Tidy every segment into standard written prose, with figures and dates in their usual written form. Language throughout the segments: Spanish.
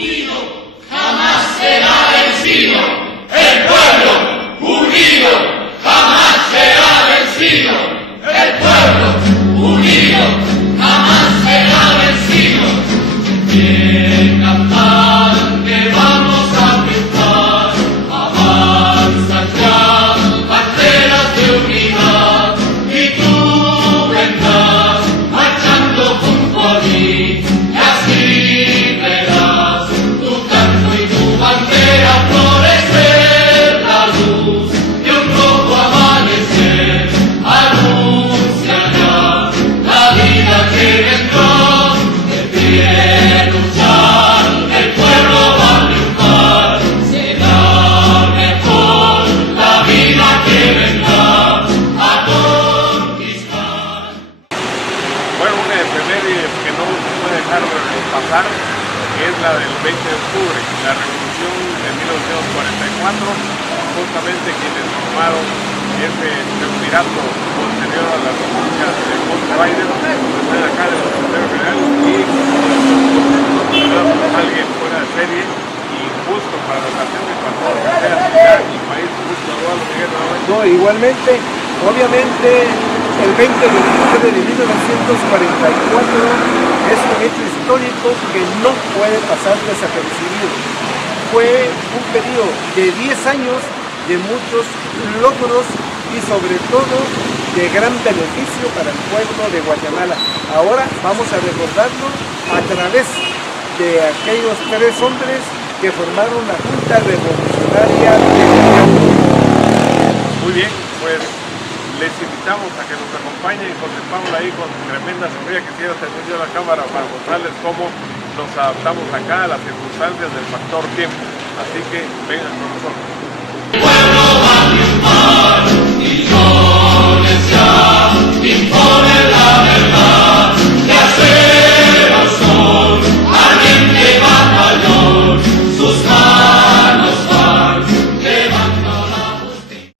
unido jamás será vencido. El pueblo unido jamás será vencido. El pueblo unido jamás será vencido. Bien cantar que vamos a triunfar. Avanza ya, banderas de unidad, y tú vendrás marchando junto a mí, y así verás tu canto y tu bandera florecer. La luz de un rojo amanecer anuncia ya la vida que vendrá. De pie luchar, el pueblo va a triunfar. Será mejor la vida que vendrá a conquistar. Bueno, una efeméride que no se puede dejar pasar es la del 20 de octubre, la revolución de 1944, justamente quienes formaron ese triunvirato posterior a la renuncia de Monte Biden, desde acá del secretario general, y alguien fuera de serie y justo para la nación de Ecuador, que sea y país justo. Eduardo Miguel, no, igualmente, obviamente el 20 de octubre de 1944 es un hecho histórico que no puede pasar desapercibido. Fue un periodo de 10 años de muchos logros y sobre todo de gran beneficio para el pueblo de Guatemala. Ahora vamos a recordarlo a través de aquellos 3 hombres que formaron la Junta Revolucionaria de Guatemala. Muy bien, pues les invitamos a que nos acompañen y José Pablo ahí con tremenda sonrisa que quiera tener yo la cámara para mostrarles cómo nos adaptamos acá a las circunstancias del factor tiempo. Así que vengan con nosotros. El pueblo va a triunfar, millones ya imponen la verdad. De acero son, valiente batallón, sus manos van llevando la justicia.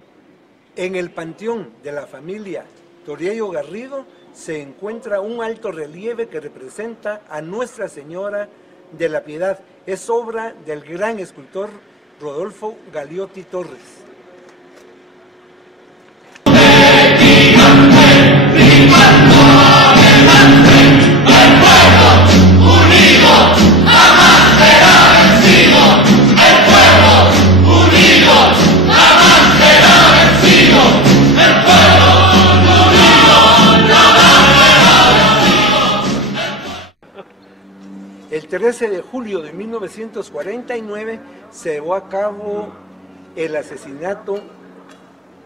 En el panteón de la familia Toriello Garrido se encuentra un alto relieve que representa a Nuestra Señora de la Piedad. Es obra del gran escultor Rodolfo Galiotti Torres. El 13 de julio de 1949 se llevó a cabo el asesinato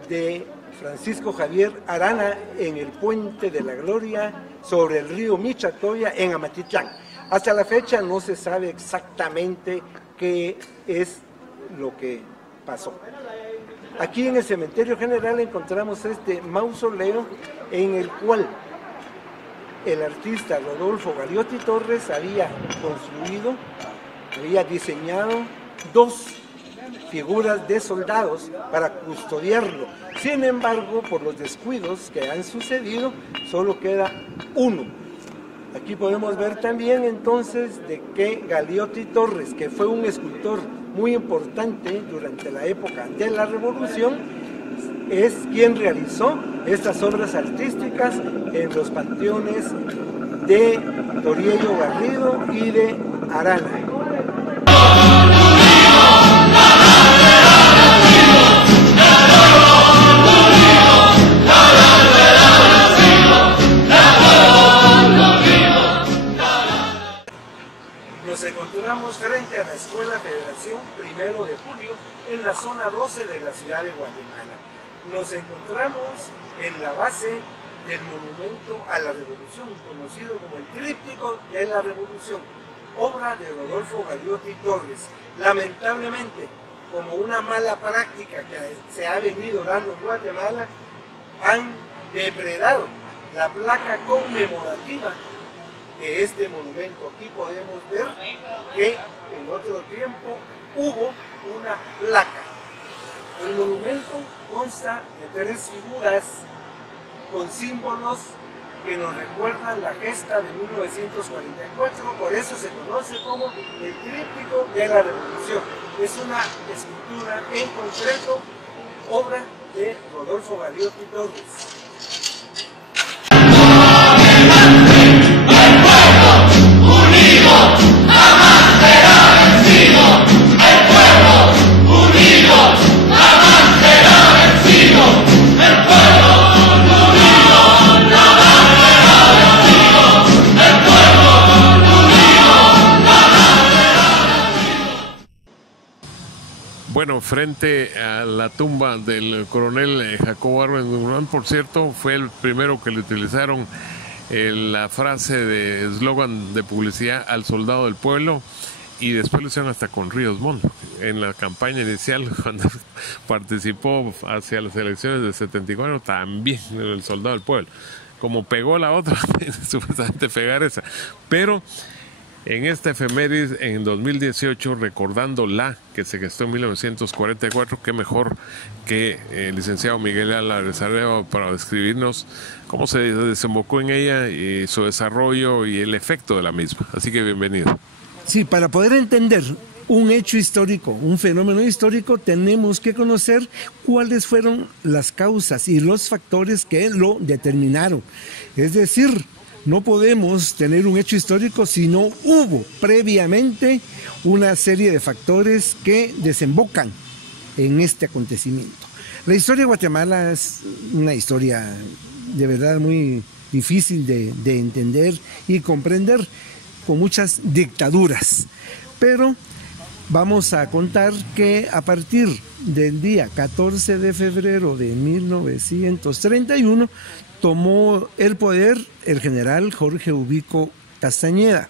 de Francisco Javier Arana en el Puente de la Gloria sobre el río Michatoya en Amatitlán. Hasta la fecha no se sabe exactamente qué es lo que pasó. Aquí en el Cementerio General encontramos este mausoleo en el cual el artista Rodolfo Galiotti Torres había construido, había diseñado 2 figuras de soldados para custodiarlo. Sin embargo, por los descuidos que han sucedido, solo queda 1. Aquí podemos ver también entonces de que Galiotti Torres, que fue un escultor muy importante durante la época de la Revolución, es quien realizó estas obras artísticas en los panteones de Toriello Garrido y de Arana. Nos encontramos frente a la Escuela Federación 1 de Julio en la zona 12 de la ciudad de Guatemala. Nos encontramos en la base del monumento a la Revolución, conocido como el Tríptico de la Revolución, obra de Rodolfo Galiotti Torres. Lamentablemente, como una mala práctica que se ha venido dando en Guatemala, han depredado la placa conmemorativa de este monumento. Aquí podemos ver que en otro tiempo hubo una placa. El monumento consta de 3 figuras con símbolos que nos recuerdan la gesta de 1944, por eso se conoce como el tríptico de la revolución. Es una escultura en concreto, obra de Rodolfo Galeotti Torres. Bueno, frente a la tumba del coronel Jacobo Arbenz Guzmán, por cierto, fue el primero que le utilizaron la frase de eslogan de publicidad al soldado del pueblo, y después lo hicieron hasta con Ríos Montt en la campaña inicial cuando participó hacia las elecciones del 74, también el soldado del pueblo. Como pegó la otra, supuestamente pegar esa, pero en esta efemérides en 2018, recordando la que se gestó en 1944, qué mejor que el licenciado Miguel Álvarez Arevalo para describirnos cómo se desembocó en ella y su desarrollo y el efecto de la misma. Así que bienvenido. Sí, para poder entender un hecho histórico, un fenómeno histórico, tenemos que conocer cuáles fueron las causas y los factores que lo determinaron. Es decir, no podemos tener un hecho histórico si no hubo previamente una serie de factores que desembocan en este acontecimiento. La historia de Guatemala es una historia de verdad muy difícil de entender y comprender, con muchas dictaduras. Pero vamos a contar que a partir del día 14 de febrero de 1931 tomó el poder el general Jorge Ubico Castañeda.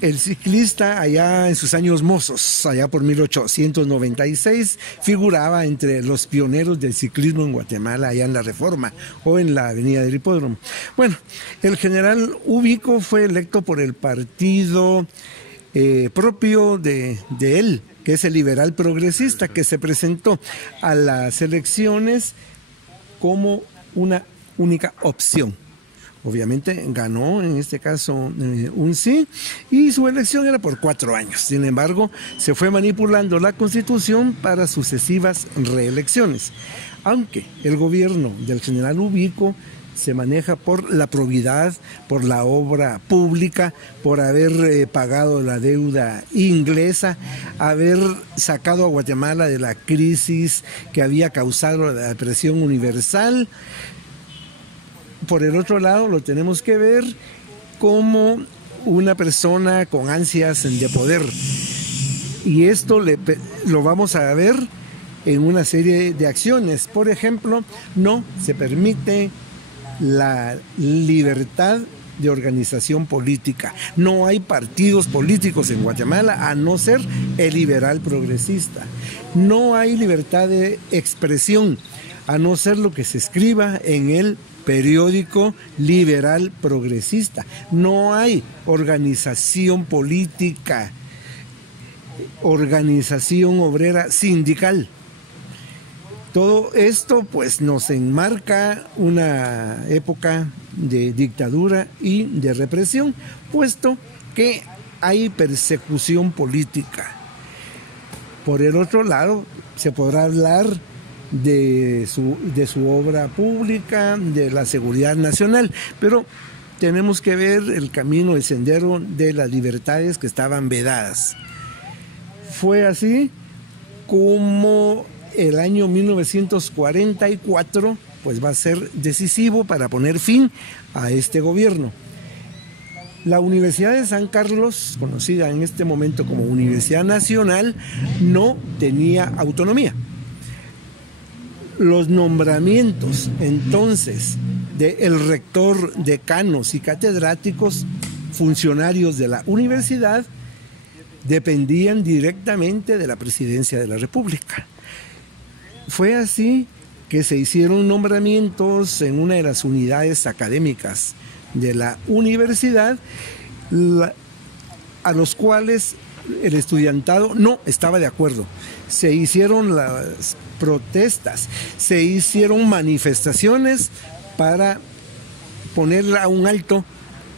El ciclista allá en sus años mozos, allá por 1896, figuraba entre los pioneros del ciclismo en Guatemala, allá en la Reforma o en la avenida del Hipódromo. Bueno, el general Ubico fue electo por el partido propio de él, que es el Liberal Progresista, que se presentó a las elecciones como una única opción. Obviamente ganó en este caso un sí, y su elección era por 4 años. Sin embargo, se fue manipulando la Constitución para sucesivas reelecciones. Aunque el gobierno del general Ubico se maneja por la probidad, por la obra pública, por haber pagado la deuda inglesa, haber sacado a Guatemala de la crisis que había causado la depresión universal. Por el otro lado, lo tenemos que ver como una persona con ansias de poder. Y esto lo vamos a ver en una serie de acciones. Por ejemplo, no se permite la libertad de organización política. No hay partidos políticos en Guatemala a no ser el Liberal Progresista. No hay libertad de expresión a no ser lo que se escriba en el periódico Liberal Progresista. No hay organización política, organización obrera sindical. Todo esto pues nos enmarca una época de dictadura y de represión, puesto que hay persecución política. Por el otro lado, se podrá hablar de su obra pública, de la seguridad nacional, pero tenemos que ver el camino, el sendero de las libertades que estaban vedadas. Fue así como el año 1944 pues va a ser decisivo para poner fin a este gobierno. La Universidad de San Carlos, conocida en este momento como Universidad Nacional, no tenía autonomía. Los nombramientos entonces del rector, decanos y catedráticos, funcionarios de la universidad, dependían directamente de la Presidencia de la República. Fue así que se hicieron nombramientos en una de las unidades académicas de la universidad, a los cuales el estudiantado no estaba de acuerdo. Se hicieron las protestas, se hicieron manifestaciones para poner a un alto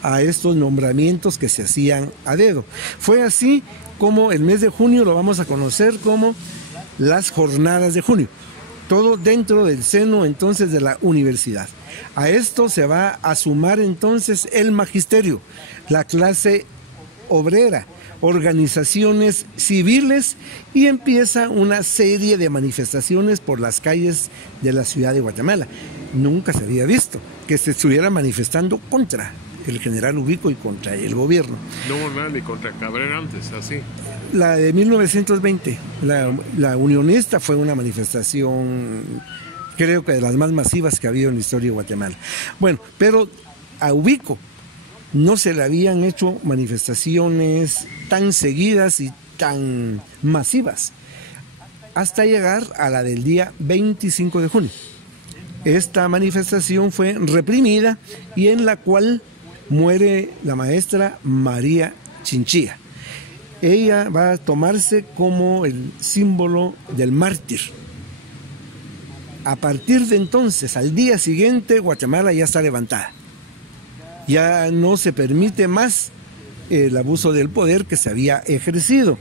a estos nombramientos que se hacían a dedo. Fue así como el mes de junio lo vamos a conocer como las jornadas de junio, todo dentro del seno entonces de la universidad. A esto se va a sumar entonces el magisterio, la clase obrera, organizaciones civiles, y empieza una serie de manifestaciones por las calles de la ciudad de Guatemala. Nunca se había visto que se estuviera manifestando contra el general Ubico y contra el gobierno. No hubo nada ni contra Cabrera antes, así. La de 1920, la unionista, fue una manifestación, creo que de las más masivas que ha habido en la historia de Guatemala. Bueno, pero a Ubico no se le habían hecho manifestaciones tan seguidas y tan masivas, hasta llegar a la del día 25 de junio. Esta manifestación fue reprimida y en la cual muere la maestra María Chinchilla. Ella va a tomarse como el símbolo del mártir. A partir de entonces, al día siguiente, Guatemala ya está levantada. Ya no se permite más el abuso del poder que se había ejercido.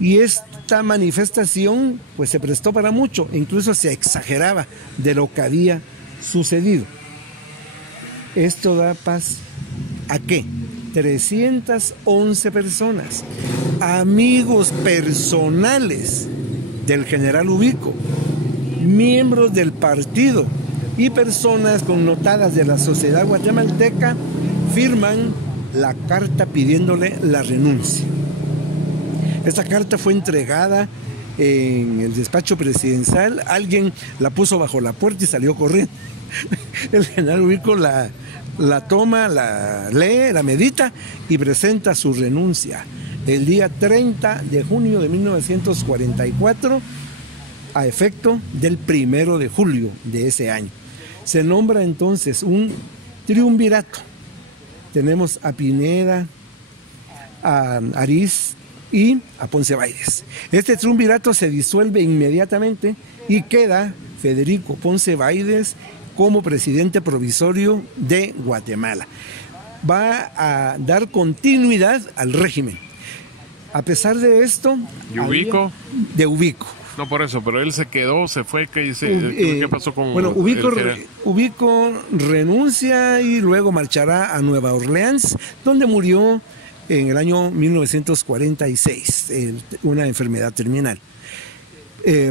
Y esta manifestación pues se prestó para mucho, incluso se exageraba de lo que había sucedido. Esto da paz ¿a qué? 311 personas, amigos personales del general Ubico, miembros del partido y personas connotadas de la sociedad guatemalteca firman la carta pidiéndole la renuncia. Esta carta fue entregada en el despacho presidencial, alguien la puso bajo la puerta y salió corriendo. El general Ubico la toma, la lee, la medita y presenta su renuncia el día 30 de junio de 1944 a efecto del 1 de julio de ese año. Se nombra entonces un triunvirato. Tenemos a Pineda, a Ariz y a Ponce Baides. Este triunvirato se disuelve inmediatamente y queda Federico Ponce Baides como presidente provisorio de Guatemala. Va a dar continuidad al régimen. A pesar de esto... ¿Y Ubico? De Ubico. No por eso, pero él se quedó, se fue, ¿qué pasó con bueno, Ubico renuncia y luego marchará a Nueva Orleans, donde murió en el año 1946, una enfermedad terminal.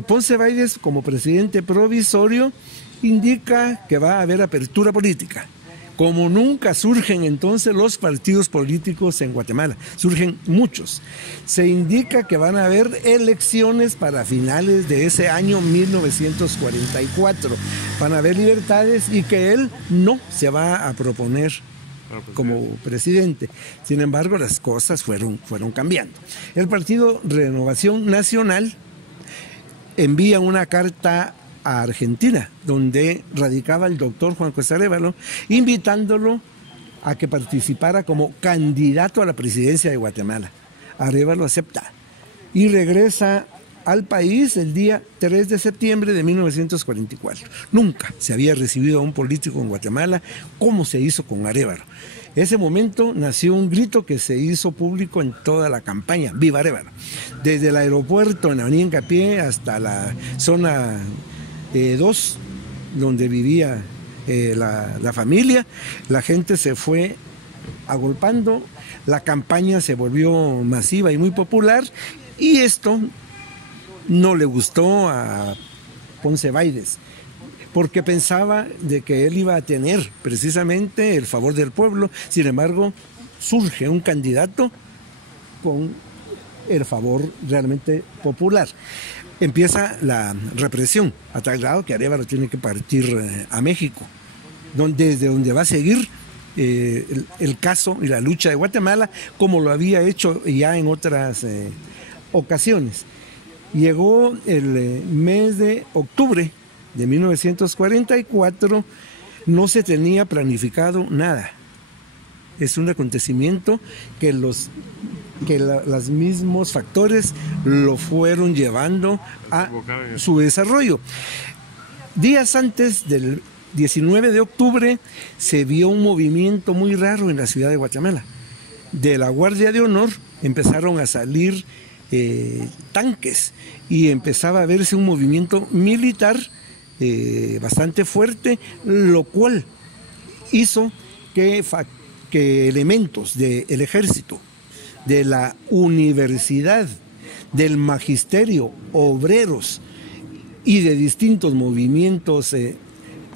Ponce Baides, como presidente provisorio, indica que va a haber apertura política. Como nunca surgen entonces los partidos políticos en Guatemala, surgen muchos. Se indica que van a haber elecciones para finales de ese año 1944. Van a haber libertades y que él no se va a proponer como presidente. Sin embargo, las cosas fueron cambiando. El partido Renovación Nacional envía una carta a Argentina, donde radicaba el doctor Juan José Arévalo, invitándolo a que participara como candidato a la presidencia de Guatemala. Arévalo acepta y regresa al país el día 3 de septiembre de 1944. Nunca se había recibido a un político en Guatemala como se hizo con Arévalo. Ese momento nació un grito que se hizo público en toda la campaña: ¡Viva Arévalo! Desde el aeropuerto en Avenida Hincapié hasta la zona 2, donde vivía la familia, la gente se fue agolpando, la campaña se volvió masiva y muy popular, y esto no le gustó a Ponce Baides, porque pensaba de que él iba a tener precisamente el favor del pueblo. Sin embargo, surge un candidato con el favor realmente popular. Empieza la represión, a tal grado que Arévalo tiene que partir a México, desde donde va a seguir el caso y la lucha de Guatemala, como lo había hecho ya en otras ocasiones. Llegó el mes de octubre de 1944, no se tenía planificado nada. Es un acontecimiento que los mismos factores lo fueron llevando a su desarrollo. Días antes del 19 de octubre se vio un movimiento muy raro en la ciudad de Guatemala. De la Guardia de Honor empezaron a salir tanques y empezaba a verse un movimiento militar bastante fuerte, lo cual hizo que elementos del ejército, de la universidad, del magisterio, obreros y de distintos movimientos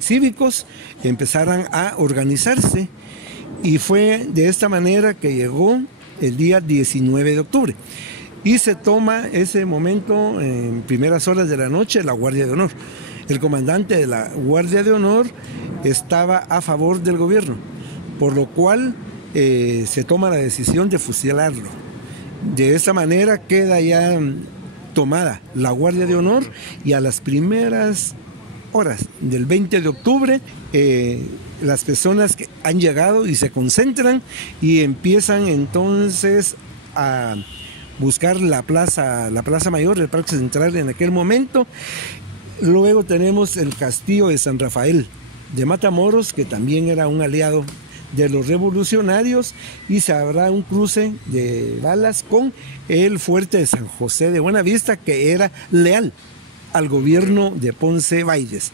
cívicos empezaran a organizarse, y fue de esta manera que llegó el día 19 de octubre. Y se toma ese momento en primeras horas de la noche la Guardia de Honor. El comandante de la Guardia de Honor estaba a favor del gobierno, por lo cual se toma la decisión de fusilarlo. De esta manera queda ya tomada la Guardia de Honor, y a las primeras horas del 20 de octubre las personas que han llegado y se concentran y empiezan entonces a buscar la plaza mayor, el Parque Central en aquel momento. Luego tenemos el castillo de San Rafael de Matamoros, que también era un aliado de los revolucionarios, y se habrá un cruce de balas con el fuerte de San José de Buenavista, que era leal al gobierno de Ponce Báidez.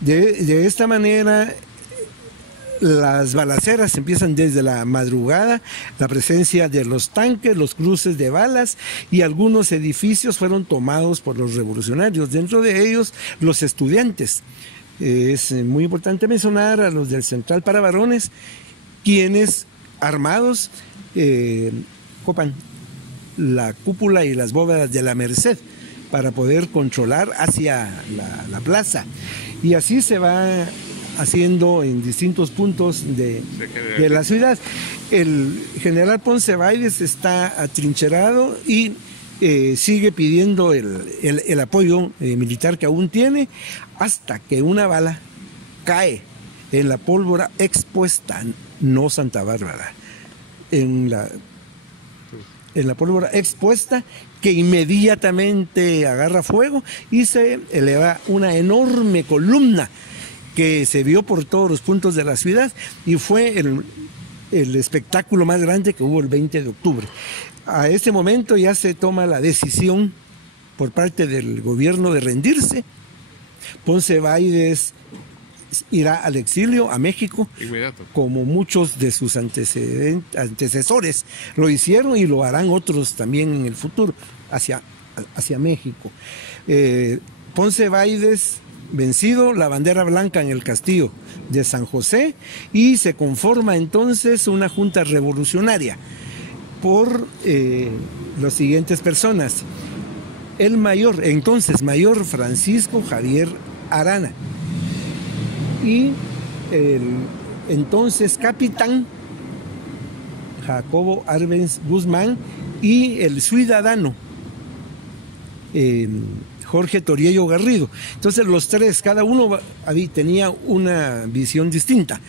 De esta manera, las balaceras empiezan desde la madrugada, la presencia de los tanques, los cruces de balas, y algunos edificios fueron tomados por los revolucionarios, dentro de ellos los estudiantes. Es muy importante mencionar a los del Central para Varones, quienes armados copan la cúpula y las bóvedas de la Merced para poder controlar hacia la plaza. Y así se va haciendo en distintos puntos de la ciudad. El general Ponce Báidez está atrincherado y sigue pidiendo el apoyo militar que aún tiene, hasta que una bala cae en la pólvora expuesta, no Santa Bárbara, en la pólvora expuesta, que inmediatamente agarra fuego y se eleva una enorme columna que se vio por todos los puntos de la ciudad, y fue el espectáculo más grande que hubo el 20 de octubre. A este momento ya se toma la decisión por parte del gobierno de rendirse. Ponce Báidez irá al exilio a México, inmediato, como muchos de sus antecesores lo hicieron, y lo harán otros también en el futuro, hacia México. Ponce Báidez vencido, la bandera blanca en el castillo de San José, y se conforma entonces una junta revolucionaria por las siguientes personas. El mayor Francisco Javier Arana, y el entonces capitán Jacobo Arbenz Guzmán, y el ciudadano Jorge Toriello Garrido. Entonces los tres, cada uno tenía una visión distinta.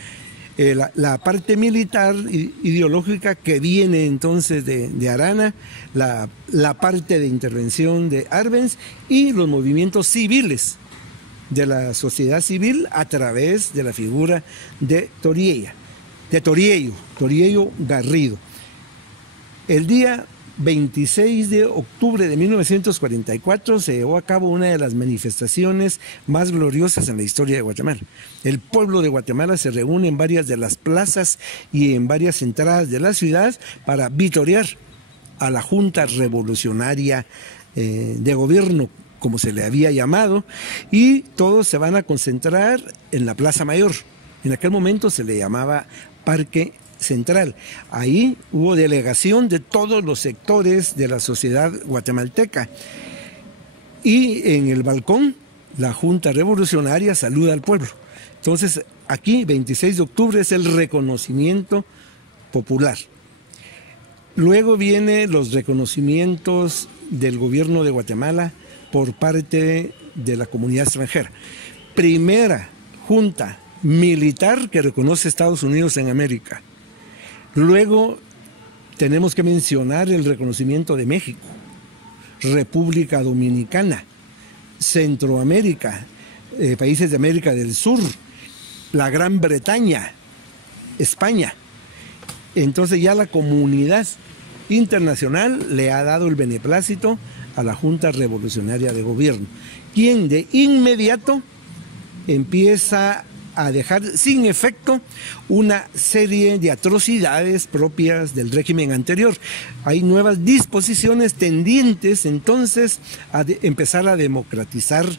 La parte militar ideológica que viene entonces de Arana, la parte de intervención de Arbenz, y los movimientos civiles de la sociedad civil a través de la figura de Toriello Garrido. El día 26 de octubre de 1944 se llevó a cabo una de las manifestaciones más gloriosas en la historia de Guatemala. El pueblo de Guatemala se reúne en varias de las plazas y en varias entradas de la ciudad para vitorear a la Junta Revolucionaria de Gobierno, como se le había llamado, y todos se van a concentrar en la Plaza Mayor. En aquel momento se le llamaba Parque Central. Ahí hubo delegación de todos los sectores de la sociedad guatemalteca, y en el balcón la Junta Revolucionaria saluda al pueblo. Entonces aquí 26 de octubre es el reconocimiento popular. Luego vienen los reconocimientos del gobierno de Guatemala por parte de la comunidad extranjera. Primera junta militar que reconoce a Estados Unidos en América. Luego tenemos que mencionar el reconocimiento de México, República Dominicana, Centroamérica, países de América del Sur, la Gran Bretaña, España. Entonces ya la comunidad internacional le ha dado el beneplácito a la Junta Revolucionaria de Gobierno, quien de inmediato empieza a dejar sin efecto una serie de atrocidades propias del régimen anterior. Hay nuevas disposiciones tendientes entonces a empezar a democratizar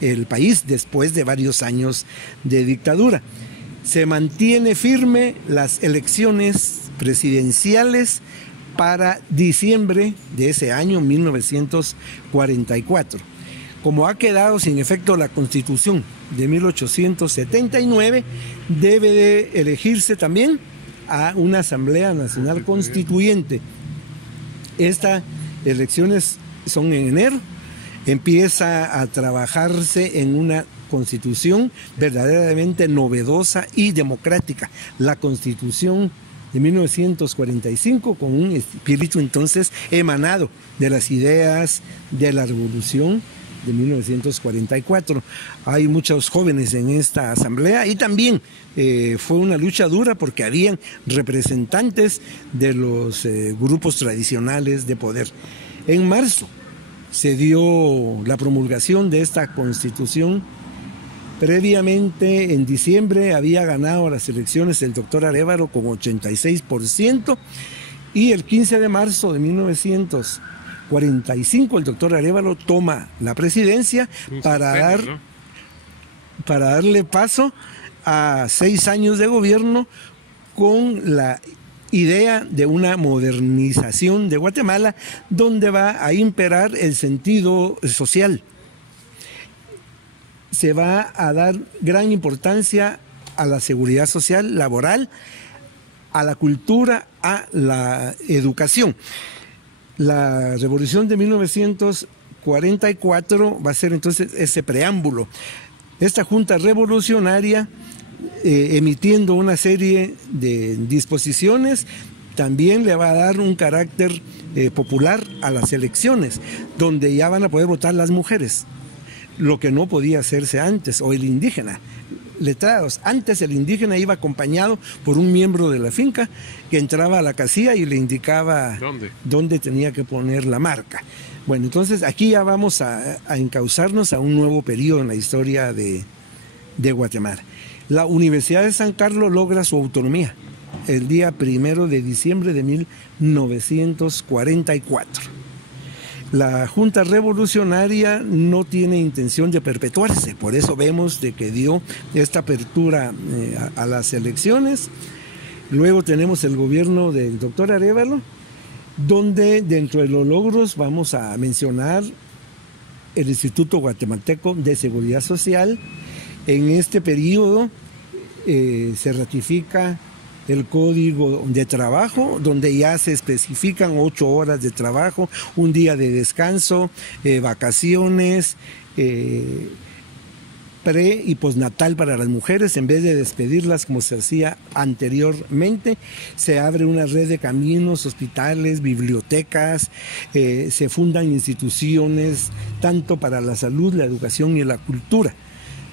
el país después de varios años de dictadura. Se mantiene firme las elecciones presidenciales para diciembre de ese año 1944. Como ha quedado sin efecto la Constitución de 1879, debe de elegirse también a una Asamblea Nacional Constituyente. Estas elecciones son en enero, empieza a trabajarse en una Constitución verdaderamente novedosa y democrática, la Constitución de 1945, con un espíritu entonces emanado de las ideas de la Revolución de 1944. Hay muchos jóvenes en esta asamblea y también fue una lucha dura porque habían representantes de los grupos tradicionales de poder. En marzo se dio la promulgación de esta Constitución. Previamente, en diciembre, había ganado las elecciones el doctor Arévalo con 86%, y el 15 de marzo de 1945 el doctor Arévalo toma la presidencia para darle paso a 6 años de gobierno con la idea de una modernización de Guatemala, donde va a imperar el sentido social. Se va a dar gran importancia a la seguridad social, laboral, a la cultura, a la educación. La revolución de 1944 va a ser entonces ese preámbulo. Esta Junta Revolucionaria, emitiendo una serie de disposiciones, también le va a dar un carácter popular a las elecciones, donde ya van a poder votar las mujeres, lo que no podía hacerse antes, o el indígena. Letrados. Antes el indígena iba acompañado por un miembro de la finca que entraba a la casilla y le indicaba dónde tenía que poner la marca. Bueno, entonces aquí ya vamos a encauzarnos a un nuevo periodo en la historia de Guatemala. La Universidad de San Carlos logra su autonomía el día 1 de diciembre de 1944. La Junta Revolucionaria no tiene intención de perpetuarse, por eso vemos de que dio esta apertura a las elecciones. Luego tenemos el gobierno del doctor Arévalo, donde dentro de los logros vamos a mencionar el Instituto Guatemalteco de Seguridad Social. En este periodo se ratifica el Código de Trabajo, donde ya se especifican 8 horas de trabajo, un día de descanso, vacaciones, pre y posnatal para las mujeres. En vez de despedirlas como se hacía anteriormente, se abre una red de caminos, hospitales, bibliotecas, se fundan instituciones tanto para la salud, la educación y la cultura,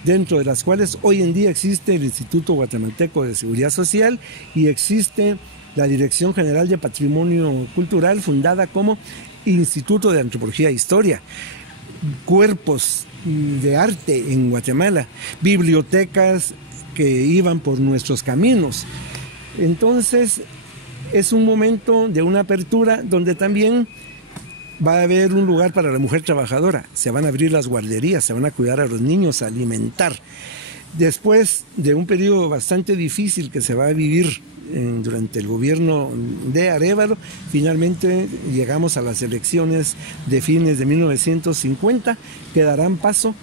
dentro de las cuales hoy en día existe el Instituto Guatemalteco de Seguridad Social y existe la Dirección General de Patrimonio Cultural, fundada como Instituto de Antropología e Historia, cuerpos de arte en Guatemala, bibliotecas que iban por nuestros caminos. Entonces es un momento de una apertura donde también va a haber un lugar para la mujer trabajadora, se van a abrir las guarderías, se van a cuidar a los niños, a alimentar. Después de un periodo bastante difícil que se va a vivir durante el gobierno de Arévalo, finalmente llegamos a las elecciones de fines de 1950, que darán paso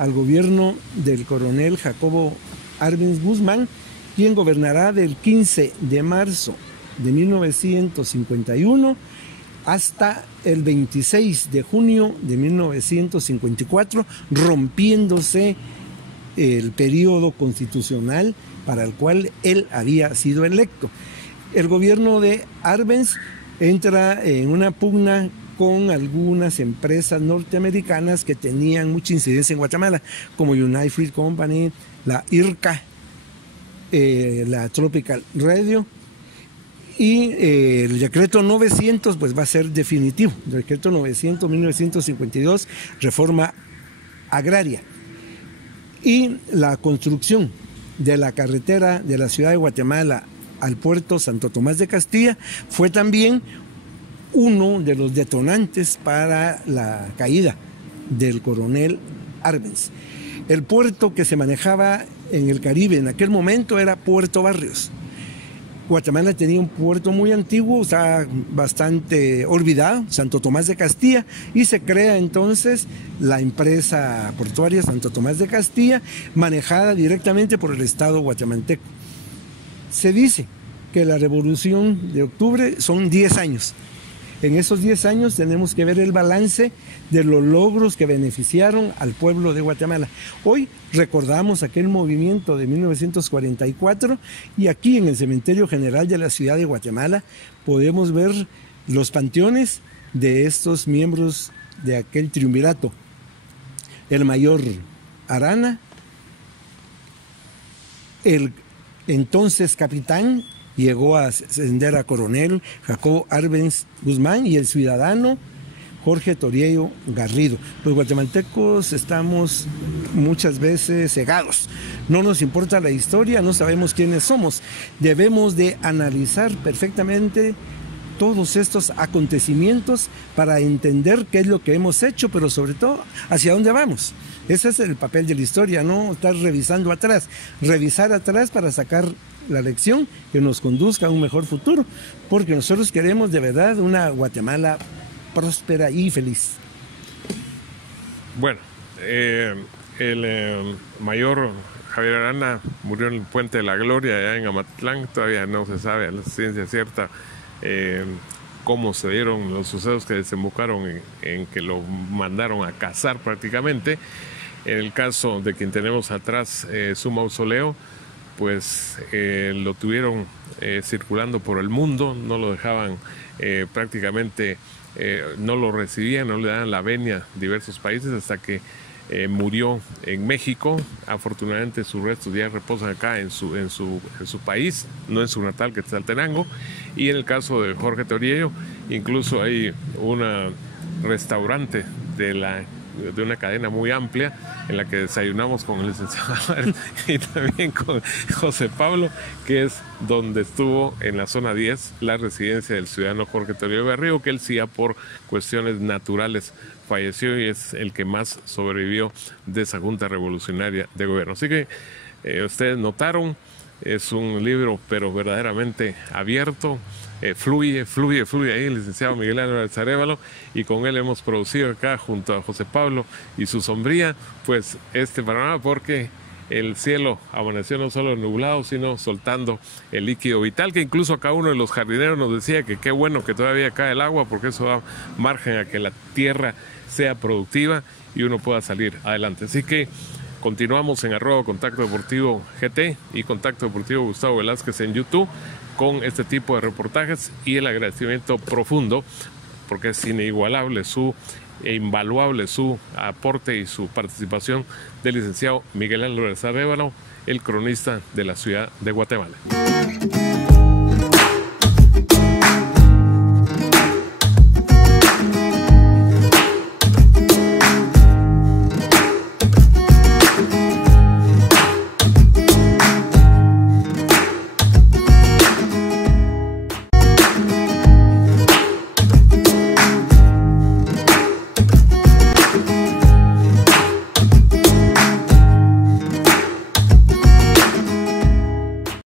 al gobierno del coronel Jacobo Arbenz Guzmán, quien gobernará del 15 de marzo de 1951 hasta el 26 de junio de 1954, rompiéndose el periodo constitucional para el cual él había sido electo. El gobierno de Arbenz entra en una pugna con algunas empresas norteamericanas que tenían mucha incidencia en Guatemala, como United Fruit Company, la IRCA, la Tropical Radio, y el decreto 900 pues va a ser definitivo, el decreto 900-1952, reforma agraria, y la construcción de la carretera de la ciudad de Guatemala al puerto Santo Tomás de Castilla fue también uno de los detonantes para la caída del coronel Arbenz. El puerto que se manejaba en el Caribe en aquel momento era Puerto Barrios. Guatemala tenía un puerto muy antiguo, está bastante olvidado, Santo Tomás de Castilla, y se crea entonces la empresa portuaria Santo Tomás de Castilla, manejada directamente por el Estado guatemalteco. Se dice que la Revolución de Octubre son 10 años. En esos 10 años tenemos que ver el balance de los logros que beneficiaron al pueblo de Guatemala. Hoy recordamos aquel movimiento de 1944 y aquí en el Cementerio General de la Ciudad de Guatemala podemos ver los panteones de estos miembros de aquel triunvirato. El mayor Arana, el entonces capitán, llegó a ascender a coronel Jacobo Arbenz Guzmán, y el ciudadano Jorge Toriello Garrido. Los guatemaltecos estamos muchas veces cegados. No nos importa la historia, no sabemos quiénes somos. Debemos de analizar perfectamente todos estos acontecimientos para entender qué es lo que hemos hecho, pero sobre todo hacia dónde vamos. Ese es el papel de la historia, no estar revisando atrás. Revisar atrás para sacar la lección que nos conduzca a un mejor futuro, porque nosotros queremos de verdad una Guatemala próspera y feliz. Bueno, el mayor Javier Arana murió en el Puente de la Gloria, allá en Amatlán. Todavía no se sabe a la ciencia cierta cómo se dieron los sucesos que desembocaron en que lo mandaron a cazar prácticamente. En el caso de quien tenemos atrás, su mausoleo, pues lo tuvieron circulando por el mundo, no lo dejaban prácticamente, no lo recibían, no le daban la venia a diversos países hasta que murió en México. Afortunadamente sus restos ya reposan acá en su país, no en su natal, que es Quetzaltenango. Y en el caso de Jorge Toriello, incluso hay un restaurante de una cadena muy amplia en la que desayunamos con el licenciado y también con José Pablo, que es donde estuvo en la zona 10 la residencia del ciudadano Jorge Toriello Garrido, que él sí ya por cuestiones naturales falleció y es el que más sobrevivió de esa Junta Revolucionaria de Gobierno. Así que ustedes notaron, es un libro pero verdaderamente abierto, fluye ahí el licenciado Miguel Álvarez Arévalo, y con él hemos producido acá junto a José Pablo y su sombría pues este panorama, porque el cielo amaneció no solo nublado, sino soltando el líquido vital, que incluso acá uno de los jardineros nos decía que qué bueno que todavía cae el agua, porque eso da margen a que la tierra sea productiva y uno pueda salir adelante. Así que continuamos en @Contacto Deportivo GT y Contacto Deportivo Gustavo Velázquez en YouTube con este tipo de reportajes, y el agradecimiento profundo, porque es inigualable e invaluable su aporte y su participación, del licenciado Miguel Álvarez Arévalo, el cronista de la ciudad de Guatemala.